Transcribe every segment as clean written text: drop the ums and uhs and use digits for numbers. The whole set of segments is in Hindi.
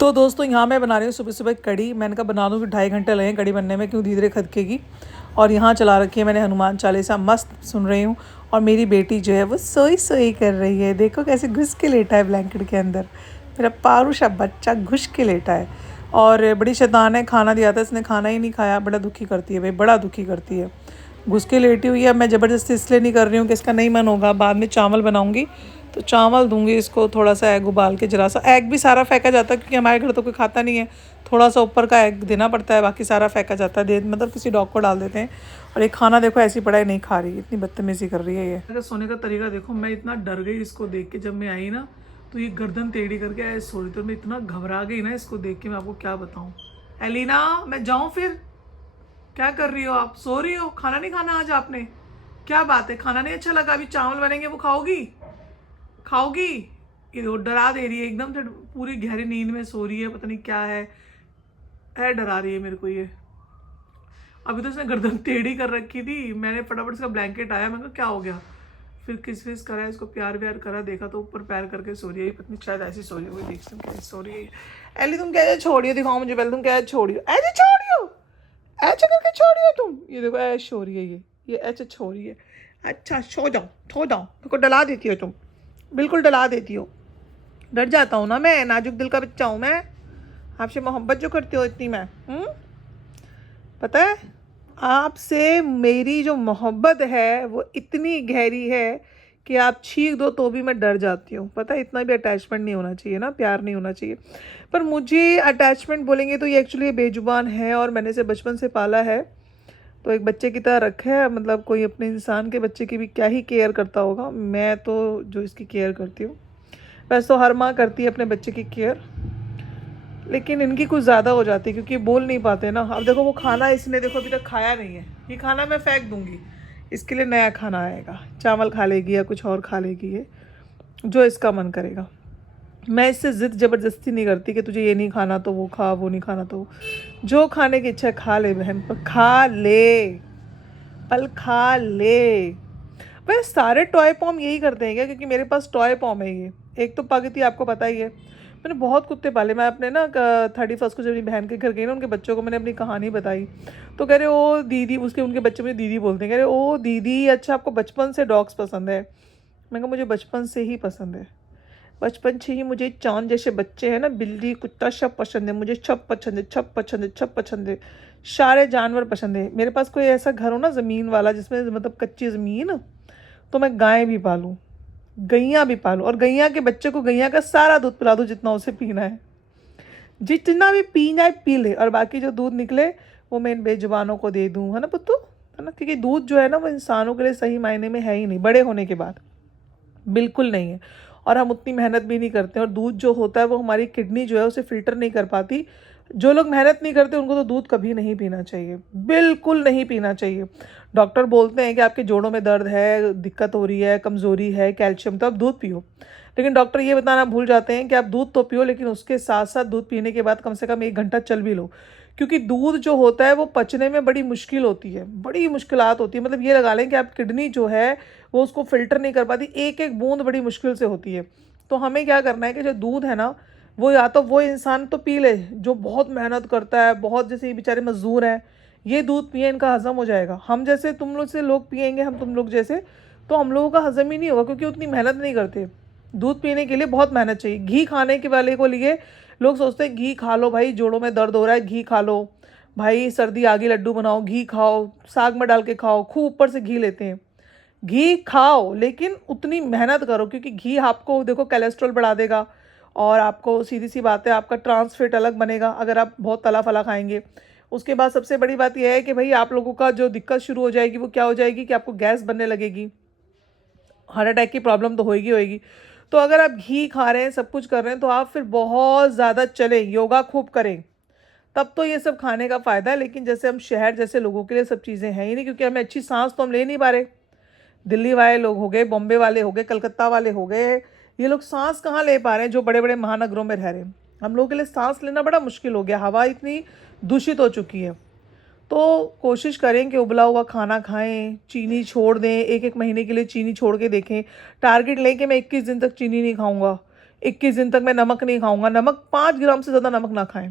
तो दोस्तों यहाँ मैं बना रही हूँ सुबह सुबह कड़ी। मैंने कहा बना दूँ, फिर 2.5 घंटे लगे कड़ी बनने में, क्यों धीरे खदकेगी। और यहाँ चला रखी है मैंने हनुमान चालीसा, मस्त सुन रही हूँ। और मेरी बेटी जो है वो सोई सोई कर रही है, देखो कैसे घुस के लेटा है ब्लैंकेट के अंदर। मेरा पारूशा बच्चा घुस के लेटा है और बड़ी शैतान है। खाना दिया था इसने, खाना ही नहीं खाया, बड़ा दुखी करती है भाई, बड़ा दुखी करती है। घुस के लेटी हुई है। मैं ज़बरदस्ती इसलिए नहीं कर रही हूँ कि इसका नहीं मन होगा। बाद में चावल बनाऊँगी तो चावल दूंगी इसको, थोड़ा सा एग उबाल के, जरा सा। एग भी सारा फेंका जाता है क्योंकि हमारे घर तो कोई खाता नहीं है। थोड़ा सा ऊपर का एग देना पड़ता है, बाकी सारा फेंका जाता है, मतलब किसी डॉग को डाल देते हैं। और ये खाना देखो ऐसी पड़ा है, नहीं खा रही, इतनी बदतमीजी कर रही है ये। अगर सोने का तरीका देखो, मैं इतना डर गई इसको देख के। जब मैं आई ना तो ये गर्दन टेढ़ी करके ऐसे सो रही, तो मैं इतना घबरा गई ना इसको देख के, मैं आपको क्या बताऊँ। एलिना, मैं जाऊँ फिर? क्या कर रही हो आप? सो रही हो? खाना नहीं खाना आज आपने? क्या बात है, खाना नहीं अच्छा लगा? अभी चावल बनेंगे, वो खाओगी? खाओगी? ये वो डरा दे रही है एकदम से, पूरी गहरी नींद में सो रही है, पता नहीं क्या है डरा रही है मेरे को ये। अभी तो इसने गर्दन टेढ़ी कर रखी थी, मैंने फटाफट इसका ब्लैंकेट आया, मैंने कहा क्या हो गया। फिर किस विस करा, इसको प्यार व्यार करा, देखा तो ऊपर पैर करके सो रही है। पत्नी शायद ऐसी सो रही है, देखती हूँ कैसे सो रही है। एली तुम क्या छोड़ियो, दिखाओ मुझे पहले, तुम क्या छोड़ियो, ऐसे छोड़ियो, ऐसे करके छोड़ियो तुम। ये देखो ऐसे सो रही है, ये ऐसे छो रही है। अच्छा सो जाओ मेरे को डला देती हो तुम, बिल्कुल डला देती हो। डर जाता हूँ ना मैं, नाजुक दिल का बच्चा हूँ मैं। आपसे मोहब्बत जो करती हो इतनी मैं, पता है आपसे मेरी जो मोहब्बत है वो इतनी गहरी है कि आप छींक दो तो भी मैं डर जाती हूँ। पता है, इतना भी अटैचमेंट नहीं होना चाहिए ना, प्यार नहीं होना चाहिए। पर मुझे अटैचमेंट बोलेंगे तो ये एक्चुअली बेजुबान है और मैंने इसे बचपन से पाला है, तो एक बच्चे की तरह रखा है। मतलब कोई अपने इंसान के बच्चे की भी क्या ही केयर करता होगा, मैं तो जो इसकी केयर करती हूँ। वैसे तो हर माँ करती है अपने बच्चे की केयर, लेकिन इनकी कुछ ज़्यादा हो जाती है क्योंकि बोल नहीं पाते ना। अब देखो वो खाना इसने देखो अभी तक खाया नहीं है, ये खाना मैं फेंक दूंगी, इसके लिए नया खाना आएगा। चावल खा लेगी या कुछ और खा लेगी, ये जो इसका मन करेगा। मैं इससे ज़िद ज़बरदस्ती नहीं करती कि तुझे ये नहीं खाना तो वो खा, वो नहीं खाना तो जो खाने की इच्छा खा ले बहन, पर खा ले, पल खा ले। वह सारे टॉय पॉम यही करते हैं क्या? क्योंकि मेरे पास टॉय पॉम है ये। एक तो पगती आपको पता ही है, मैंने बहुत कुत्ते पाले। मैं अपने ना 31 को जब मेरी बहन के घर गई ना, उनके बच्चों को मैंने अपनी कहानी बताई, तो कह रहे ओ दीदी, उनके बच्चे मुझे दीदी बोलते हैं, कह रहे ओ दीदी अच्छा आपको बचपन से डॉग्स पसंद है। मैं कहा मुझे बचपन से ही पसंद है, बचपन से ही मुझे चांद जैसे बच्चे हैं ना, बिल्ली कुत्ता सब पसंद है मुझे, सब पसंद है, सब पसंद है, सब पसंद है, सारे जानवर पसंद है। मेरे पास कोई ऐसा घर हो ना ज़मीन वाला, जिसमें मतलब कच्ची ज़मीन, तो मैं गाय भी पालूँ, गैया भी पालूँ, और गैया के बच्चे को गैया का सारा दूध पिला दूँ जितना उसे पीना है, जितना भी पीना है पी ले, और बाकी जो दूध निकले वो मैं इन बेजुबानों को दे दूँ, है ना पुत्तू, है ना। क्योंकि दूध जो है ना वो इंसानों के लिए सही मायने में है ही नहीं, बड़े होने के बाद बिल्कुल नहीं है। और हम उतनी मेहनत भी नहीं करते, और दूध जो होता है वो हमारी किडनी जो है उसे फिल्टर नहीं कर पाती। जो लोग मेहनत नहीं करते उनको तो दूध कभी नहीं पीना चाहिए, बिल्कुल नहीं पीना चाहिए। डॉक्टर बोलते हैं कि आपके जोड़ों में दर्द है, दिक्कत हो रही है, कमज़ोरी है, कैल्शियम, तो आप दूध पियो। लेकिन डॉक्टर ये बताना भूल जाते हैं कि आप दूध तो पियो, लेकिन उसके साथ साथ दूध पीने के बाद कम से कम 1 घंटा चल भी लो। क्योंकि दूध जो होता है वो पचने में बड़ी मुश्किल होती है, बड़ी मुश्किलात होती है। मतलब ये लगा लें कि आप किडनी जो है वो उसको फिल्टर नहीं कर पाती, एक एक बूंद बड़ी मुश्किल से होती है। तो हमें क्या करना है कि जो दूध है ना, वो या तो वो इंसान तो पी ले जो बहुत मेहनत करता है, बहुत, जैसे ये बेचारे मजदूर हैं, ये दूध पिए, इनका हजम हो जाएगा। हम जैसे तुम लोग से लोग पियेंगे, हम तुम लोग जैसे, तो हम लोगों का हजम ही नहीं होगा, क्योंकि उतनी मेहनत नहीं करते। दूध पीने के लिए बहुत मेहनत चाहिए। घी खाने के वाले को लिए लोग सोचते हैं घी खा लो भाई, जोड़ों में दर्द हो रहा है घी खा लो, भाई सर्दी आ गई लड्डू बनाओ, घी खाओ, साग में डाल के खाओ, खूब ऊपर से घी लेते हैं। घी खाओ लेकिन उतनी मेहनत करो, क्योंकि घी आपको देखो कोलेस्ट्रॉल बढ़ा देगा, और आपको सीधी सी बात है आपका ट्रांस फैट अलग बनेगा अगर आप बहुत तला फला खाएंगे। उसके बाद सबसे बड़ी बात यह है कि भाई आप लोगों का जो दिक्कत शुरू हो जाएगी वो क्या हो जाएगी कि आपको गैस बनने लगेगी, हार्ट अटैक की प्रॉब्लम तो होएगी होएगी। तो अगर आप घी खा रहे हैं, सब कुछ कर रहे हैं, तो आप फिर बहुत ज़्यादा चलें, योगा खूब करें, तब तो ये सब खाने का फ़ायदा है। लेकिन जैसे हम शहर जैसे लोगों के लिए सब चीज़ें हैं ही नहीं, क्योंकि हमें अच्छी सांस तो हम ले नहीं पा रहे। दिल्ली वाले लोग हो गए, बॉम्बे वाले हो गए, कलकत्ता वाले हो गए, ये लोग सांस कहाँ ले पा रहे हैं जो बड़े बड़े महानगरों में रह रहे हैं। हम लोगों के लिए सांस लेना बड़ा मुश्किल हो गया, हवा इतनी दूषित हो चुकी है। तो कोशिश करें कि उबला हुआ खाना खाएं, चीनी छोड़ दें, 1-1 महीने के लिए चीनी छोड़ के देखें। टारगेट लें कि मैं 21 दिन तक चीनी नहीं खाऊंगा, 21 दिन तक मैं नमक नहीं खाऊंगा। नमक 5 ग्राम से ज़्यादा नमक ना खाएं,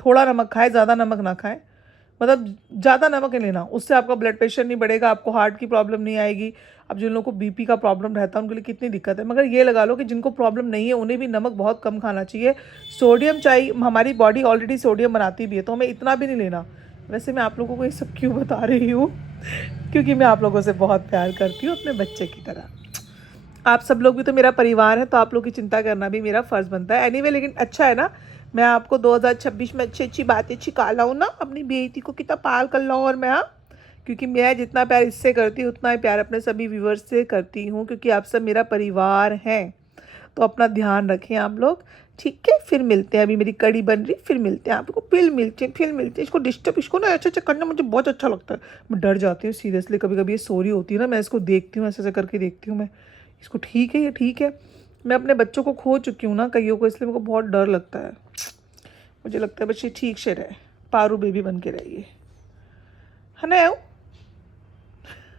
थोड़ा नमक खाएं, ज़्यादा नमक ना खाएं, मतलब ज़्यादा नमक नहीं लेना। उससे आपका ब्लड प्रेशर नहीं बढ़ेगा, आपको हार्ट की प्रॉब्लम नहीं आएगी। अब जिन लोगों को बीपी का प्रॉब्लम रहता है उनके लिए कितनी दिक्कत है, मगर ये लगा लो कि जिनको प्रॉब्लम नहीं है उन्हें भी नमक बहुत कम खाना चाहिए। सोडियम चाहिए, हमारी बॉडी ऑलरेडी सोडियम बनाती भी है, तो हमें इतना भी नहीं लेना। वैसे मैं आप लोगों को ये सब क्यों बता रही हूँ, क्योंकि मैं आप लोगों से बहुत प्यार करती हूँ, अपने बच्चे की तरह। आप सब लोग भी तो मेरा परिवार है, तो आप लोग की चिंता करना भी मेरा फ़र्ज़ बनता है। एनीवे, लेकिन अच्छा है ना, मैं आपको 2026 में अच्छी अच्छी बातें सिखा लाऊँ ना, अपनी बेटी को कितना पाल कर लाऊँ। और मैं, हाँ, क्योंकि मैं जितना प्यार इससे करती हूँ उतना ही प्यार अपने सभी व्यूवर्स से करती हूँ, क्योंकि आप सब मेरा परिवार हैं। तो अपना ध्यान रखें आप लोग, ठीक है। फिर मिलते हैं, अभी मेरी कड़ी बन रही, फिर मिलते हैं आपको, फिर मिलते हैं। इसको डिस्टर्ब, इसको ना ऐसे करना मुझे बहुत अच्छा लगता है। मैं डर जाती हूँ सीरियसली, कभी कभी ये सो रही होती है ना, मैं इसको देखती हूँ, ऐसे ऐसे करके देखती हूँ मैं इसको, ठीक है ये ठीक है। मैं अपने बच्चों को खो चुकी हूँ ना कईयों को, इसलिए मेरे को बहुत डर लगता है। मुझे लगता है बच्चे ठीक से रहे, पारू बेबी बन के रहिए, है ना।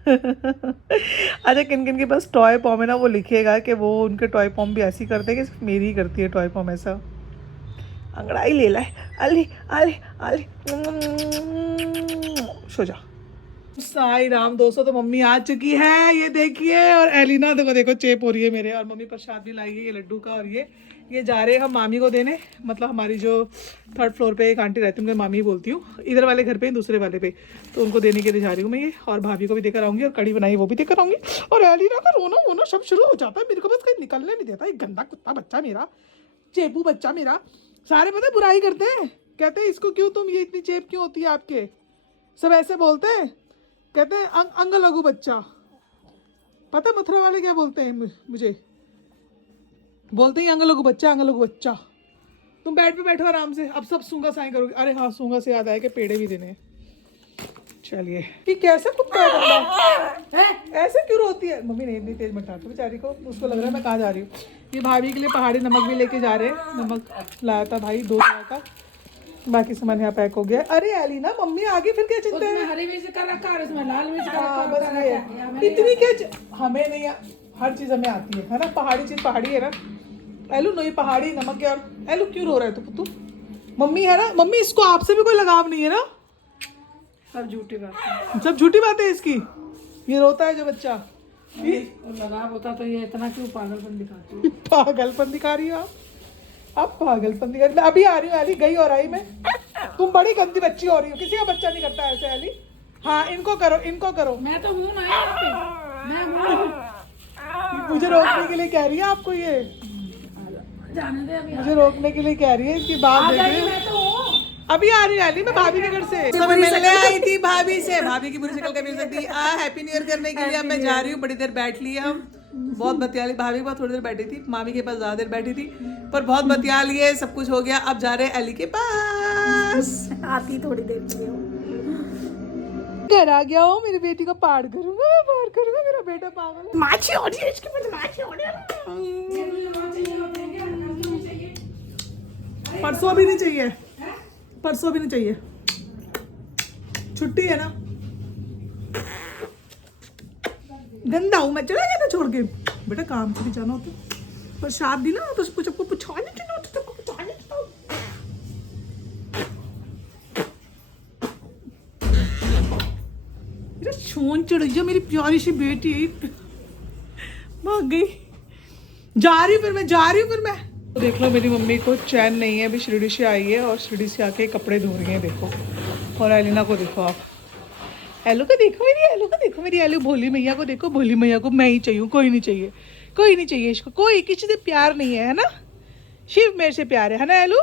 अच्छा, किन किन के पास टॉय पॉम है ना, वो लिखिएगा कि वो उनके टॉय पॉम भी ऐसी करते हैं कि सिर्फ मेरी ही करती है टॉय पॉम ऐसा। अंगड़ाई ले लाए, अली अली अली, सो जा। साई राम दोस्तों, तो मम्मी आ चुकी है, ये देखिए। और एलिना देखो देखो चेप हो रही है मेरे, और मम्मी प्रसाद भी लाई है, ये लड्डू का। और ये जा रहे हैं हम मामी को देने, मतलब हमारी जो 3rd फ्लोर पे एक आंटी रहती है, उनके मामी बोलती हूँ, इधर वाले घर पे दूसरे वाले पे, तो उनको देने के लिए जा रही हूँ मैं ये। और भाभी को भी देकर आऊँगी, और कड़ी बनाई वो भी देकर आऊँगी। और एलिना का रोना वोना सब शुरू हो जाता है, मेरे को बस कहीं निकलने नहीं देता, एक गंदा कुत्ता बच्चा मेरा, चेपू बच्चा मेरा। सारे पता है बुराई करते हैं, कहते हैं इसको क्यों, तुम ये इतनी चेप क्यों होती है आपके, सब ऐसे बोलते हैं, कहते हैं अंग लघु बच्चा। पता है मथुरा वाले क्या बोलते हैं मुझे, बोलते हैं अंग लघु बच्चा, अंग लघु बच्चा। तुम बेड पे बैठो आराम से, अब सब सूंगा साई करोगे। अरे हाँ, सूंगा से याद आया कि पेड़े भी देने हैं। चलिए, कि कैसे कुत्ता है बंदा, ऐसे क्यों रोती है। मम्मी नहीं, इतनी तेज मत डांटो बेचारी को, उसको लग रहा है मैं कहाँ जा रही हूँ। ये भाभी के लिए पहाड़ी नमक भी लेके जा रहे हैं, नमक लाया था भाई 2 तरह का, बाकी सामान यहाँ पैक हो गया। अरे एलिना, मम्मी आगे फिर क्या चिंता है, हरी मिर्च का रखा है, उसमें लाल मिर्च का हाँ, रखा बस ये इतनी क्या हमें नहीं, हर चीज़ हमें आती है ना। पहाड़ी चीज़ पहाड़ी है ना। एलू नहीं, पहाड़ी नमक यार। एलू क्यों रो रहा है तू, मम्मी है ना, मम्मी इसको आपसे भी कोई लगाव नहीं है ना, सब झूठी बात, सब झूठी बात है इसकी। ये रोता है जो बच्चा, लगाव होता तो ये इतना क्यों पागलपन दिखाती है। पागलपन दिखा रही हो आप पागलपन दिखा रही। मैं अभी आ रही हूँ एली, गई और आई मैं। तुम बड़ी गंदी बच्ची हो रही हो, किसी का बच्चा नहीं करता ऐसे एली। हाँ, इनको करो, इनको करो। मैं तो हूँ ना यहाँ पे, मैं हूँ। मुझे रोकने के लिए कह रही है आपको ये, जाने दे अभी, मुझे रोकने के लिए कह रही है, इसकी बात देखिए। मैं तो हूँ। अभी आ रही है मैं भाभी के घर से, तो मैं मिलने आई थी भाभी से। भाभी की बुरी शक्ल कभी हो सकती है। हैप्पी न्यू ईयर करने के लिए अब मैं जा रही हूँ। बड़ी देर बैठ ली हम, बहुत बतिया ली। भाभी के पास थोड़ी देर बैठी थी, मामी के पास ज़्यादा देर बैठी थी, पर बहुत बतिया लिए, सब कुछ हो गया। अब जा रहे हैं एली के पास, आती थोड़ी देर के लिए। घर आ गया हूँ, मेरी बेटी को पार करूंगा, मैं पार करूंगा, मेरा बेटा पागल है। माछी हो रही है इसके पास, माछी हो रही है। परसों भी नहीं चाहिए, परसों भी नहीं चाहिए, छुट्टी है ना। गंदा हूँ मैं, चला गया था छोड़ के। बेटा काम से भी जाना होता, पर शादी ना तो कुछ आपको पूछा नहीं चाहिए होता, सबको पूछा नहीं चाहिए। मेरा छोन चढ़ गया, मेरी प्यारी सी बेटी भाग गई। जा रही हूँ फिर मैं, जा रही हूँ फिर मैं। तो देख लो, मेरी मम्मी को चैन नहीं है, अभी शिरडी से आई है और शिरडी से आके कपड़े धो रही हैं, देखो। और एलिना को देखो आप, एलू को देखो, मेरी एलू को देखो, मेरी एलू भोली मैया को देखो, भोली मैया को मैं ही चाहिए, कोई नहीं चाहिए, कोई नहीं चाहिए इसको, कोई किसी से प्यार नहीं है ना। शिव मेरे से प्यार है ना एलू।